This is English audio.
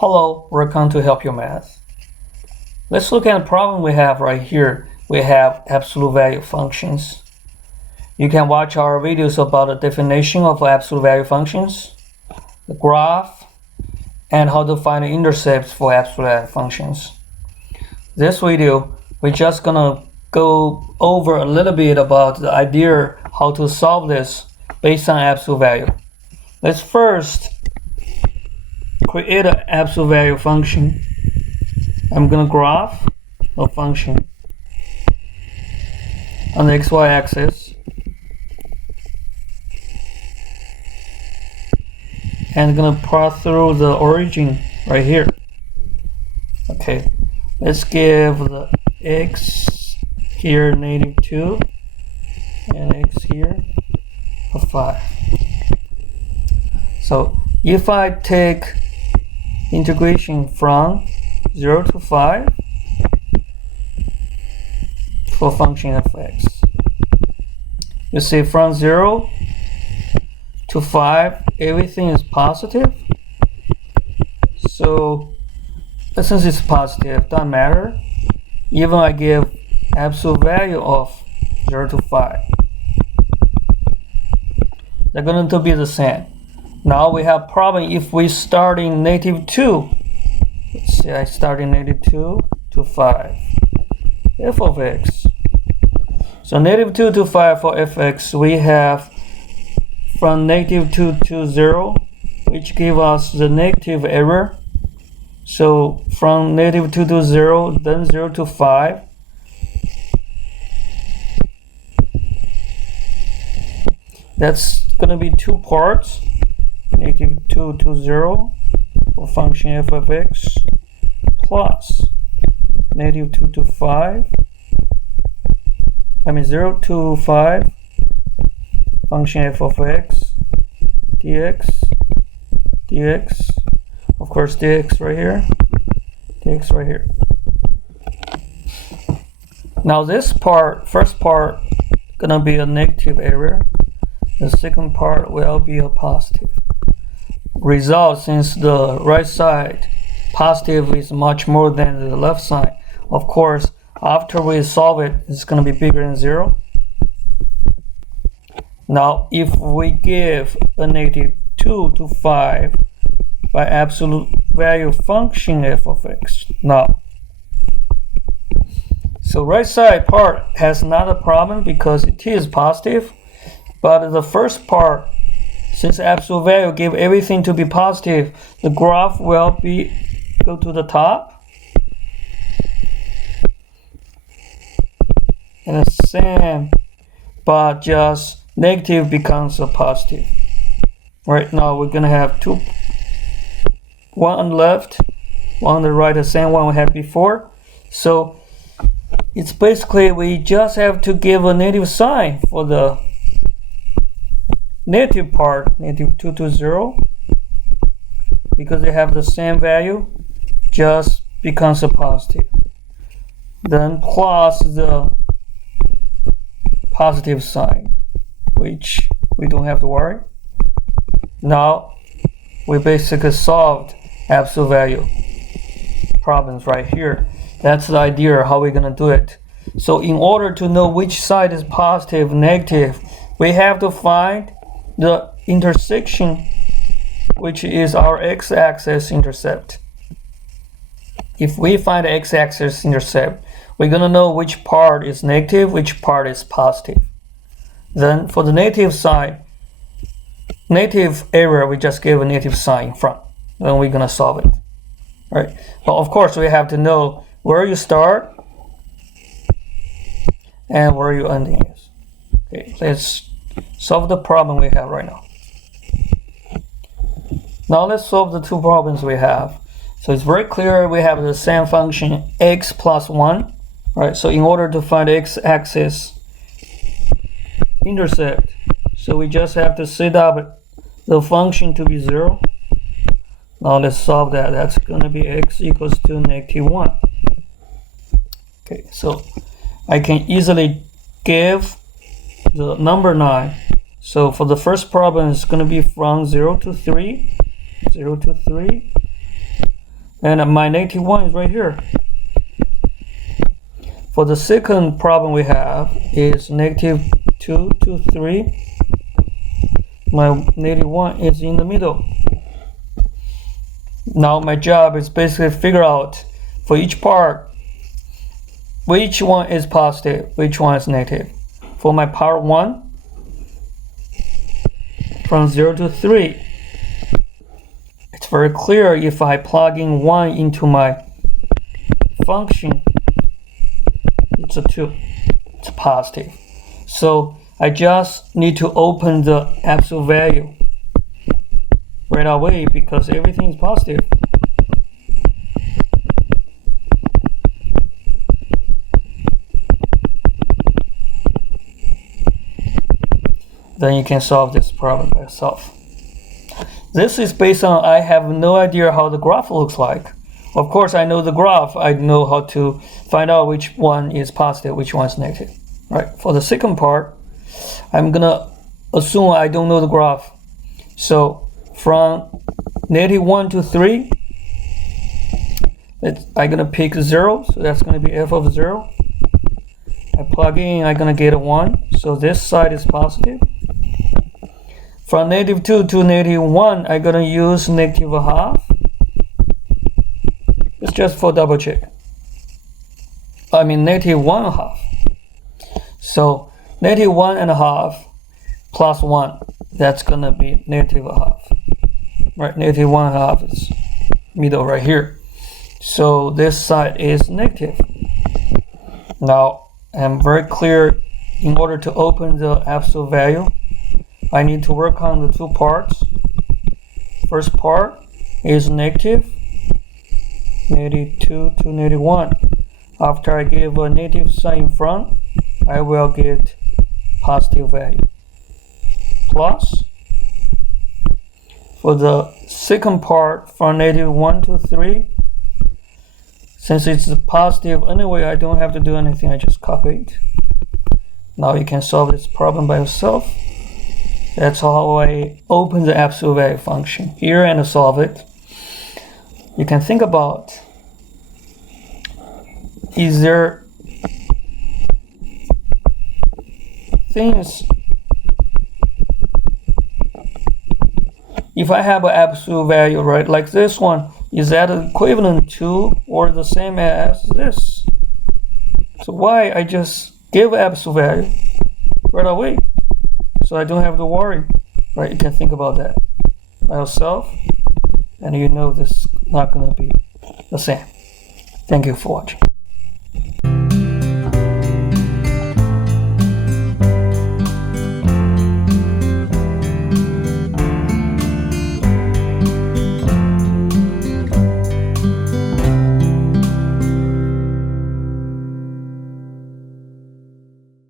Hello, welcome to Help Your Math. Let's look at the problem we have right here. We have absolute value functions. You can watch our videos about the definition of absolute value functions, the graph, and how to find the intercepts for absolute value functions. This video, we're just gonna go over a little bit about the idea how to solve this based on absolute value. Let's first create an absolute value function. I'm gonna graph a function on the xy axis and gonna pass through the origin right here. Okay, let's give the x here -2 and x here a 5. So if I take integration from 0 to 5 for function f(x), you see from 0 to 5 everything is positive, so since it's positive, doesn't matter even I give absolute value of 0 to 5, they're going to be the same. Now we have problem if we start in -2. Let's say I start in -2 to 5 f of x. So -2 to 5 for fx, we have from -2 to 0, which give us the negative error. So from -2 to 0, then 0 to 5. That's going to be two parts. -2 to 0 for function f of x plus -2 to 5, 0 to 5 function f of x dx, of course dx right here, dx right here. Now this part, first part, gonna be a negative error. The second part will be a positive result, since the right side positive is much more than the left side. Of course, after we solve it, it's going to be bigger than 0. Now if we give a -2 to 5 by absolute value function f of x, now so right side part has not a problem because it is positive, but the first part, since absolute value give everything to be positive, the graph will go to the top, and the same, but just negative becomes a positive. Right now we're gonna have two, one on the left, one on the right, the same one we had before. So it's basically we just have to give a negative sign for the negative part, -2 to 0, because they have the same value, just becomes a positive. Then plus the positive sign, which we don't have to worry. Now we basically solved absolute value problems right here. That's the idea how we're gonna do it. So in order to know which side is positive, negative, we have to find the intersection, which is our x-axis intercept. If we find the x-axis intercept, we're gonna know which part is negative, which part is positive. Then for the negative side, negative error, we just give a negative sign in front. Then we're gonna solve it. All right. But of course, we have to know where you start and where your ending is. Okay, let's solve the problem we have right now. Now let's solve the two problems we have. So it's very clear we have the same function x plus 1. Right, so in order to find x-axis intercept, so we just have to set up the function to be 0. Now let's solve that. That's going to be x equals to -1. Okay, so I can easily give the number 9. So for the first problem, it's going to be from 0 to 3, 0 to 3. and my negative 1 is right here. For the second problem we have is negative 2 to 3. My negative 1 is in the middle. Now my job is basically figure out for each part which one is positive, which one is negative. For my part 1, from 0 to 3, it's very clear if I plug in 1 into my function, it's a 2, it's positive. So I just need to open the absolute value right away because everything is positive. Then you can solve this problem by yourself. This is based on I have no idea how the graph looks like. Of course, I know the graph. I know how to find out which one is positive, which one is negative. Right. For the second part, I'm gonna assume I don't know the graph. So from negative 1 to 3, I'm gonna pick 0. So that's gonna be f of 0. I plug in, I'm gonna get a 1. So this side is positive. From negative 2 to negative 1, I'm gonna use negative a half. It's just for double check. I mean negative 1/2. So negative 1.5 plus 1, that's gonna be negative a half. Right, negative 1/2 is middle right here. So this side is negative. Now I'm very clear, in order to open the absolute value, I need to work on the two parts. First part is negative 2 to negative 1. After I give a negative sign in front, I will get positive value. Plus, for the second part from negative 1 to 3, since it's positive anyway, I don't have to do anything, I just copy it. Now you can solve this problem by yourself. That's how I open the absolute value function here and solve it. You can think about, is there things, if I have an absolute value, right, like this one, is that equivalent to or the same as this? So why I just give absolute value right away? So I don't have to worry, right? You can think about that by yourself, and you know this is not going to be the same. Thank you for watching.